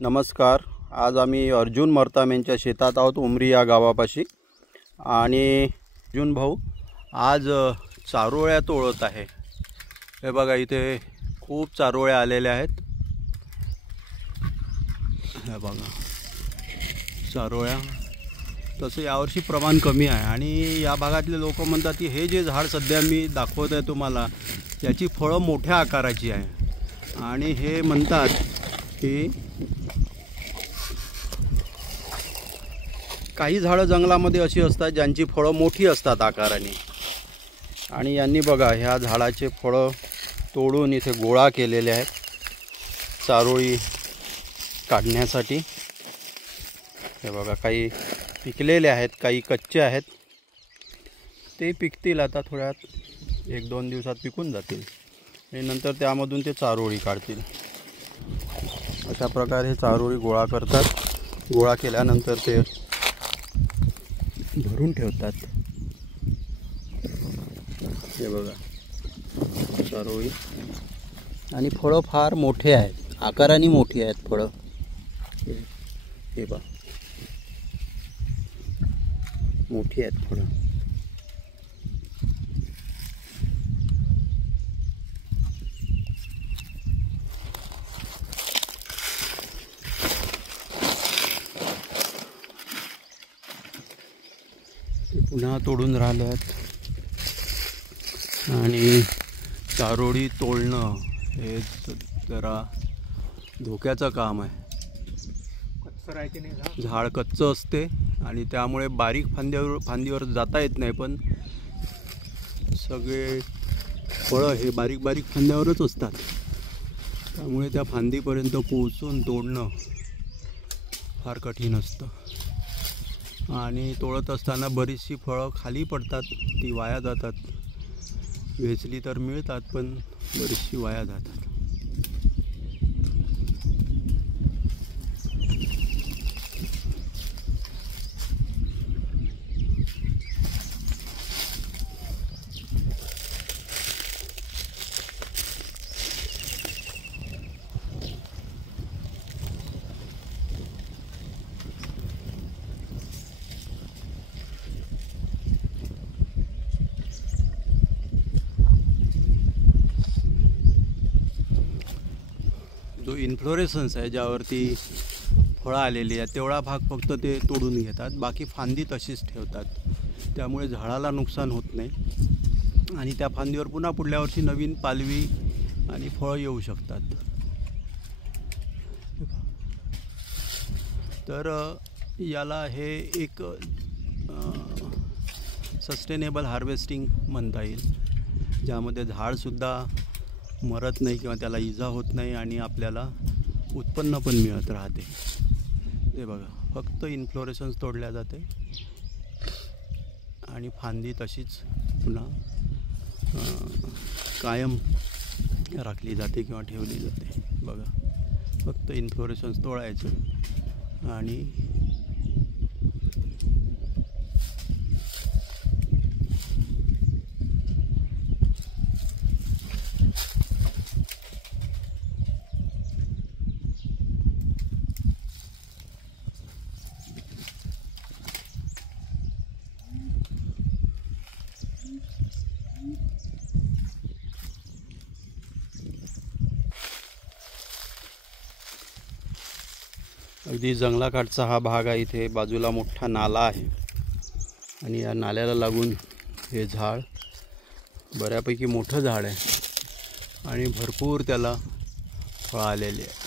नमस्कार। आज आम्ही अर्जुन मरताम यांच्या शेतात आहोत, उमरी या गावापाशी। आणि अर्जुन भाऊ आज चारोळ्या तोडत आहे। हे बघा, इथे खूप चारोळ्या आलेल्या आहेत। हे बघा चारोळ्या। तसं यावर्षी प्रमाण कमी आहे आणि या भागातले लोक म्हणतात की हे जे झाड सध्या मी दाखवत आहे तुम्हाला, याची फळं मोठ्या आकाराची आहे। आणि हे म्हणतात की काही झाडं जंगलामध्ये अशी असतात ज्यांची फळं मोठी असतात आकाराने। आणि यांनी बघा ह्या झाडाचे फळं तोडून इथे गोळा केलेले आहेत चारोळी काढण्यासाठी। हे बघा, काही पिकलेले आहेत, काही कच्चे आहेत। ते पिकतील आता थोड्यात, 1-2 दिवसात पिकून जातील आणि नंतर त्यामधून ते चारोळी काढतील। अशा प्रकारे चारोळी गोळा करतात। गोळा केल्यानंतर ते भरून ठेवतात। हे बघा चारोळी, आणि फळं फार मोठे आहेत, आकाराने मोठी आहेत फळं। हे बघा मोठी आहेत फळं। पुन्हा तोडून राहिले आहेत आणि चारोळी तोडणं हे जरा धोक्याचं काम आहे। झाड कच्चं असते आणि त्यामुळे बारीक फांदीवर जाता येत नाही, पण सगळे फळं हे बारीक बारीक फांद्यावरच असतात, त्यामुळे त्या फांदीपर्यंत पोहोचून तोडणं फार कठीण असतं। आणि तोडत असताना बरीचशी फळं खाली पडतात, ती वाया जातात। वेचली तर मिळतात, पण बरीचशी वाया जातात। जो इन्फ्लोरेसन्स आहे, ज्यावरती फळं आलेली आहेत, तेवढा भाग फक्त ते तोडून घेतात, बाकी फांदी तशीच ठेवतात। त्यामुळे झाडाला नुकसान होत नाही आणि त्या फांदीवर पुन्हा पुढल्या वर्षी नवीन पालवी आणि फळं येऊ शकतात। तर याला हे एक सस्टेनेबल हार्वेस्टिंग म्हणता येईल, ज्यामध्ये झाडसुद्धा मरत नाही किंवा त्याला इजा होत नाही आणि आपल्याला उत्पन्न पण मिळत राहते। ते बघा, फक्त इन्फ्लोरेसन्स तोडल्या जाते आणि फांदी तशीच पुन्हा कायम राखली जाते किंवा ठेवली जाते। बघा, फक्त इन्फ्लोरेसन्स तोडायचं आणि अगदी जंगलाकाठचा हा भाग आहे। इथे बाजूला मोठा नाला आहे आणि या नाल्याला लागून हे झाड बऱ्यापैकी मोठं झाड आहे आणि भरपूर त्याला फळं आलेली आहे।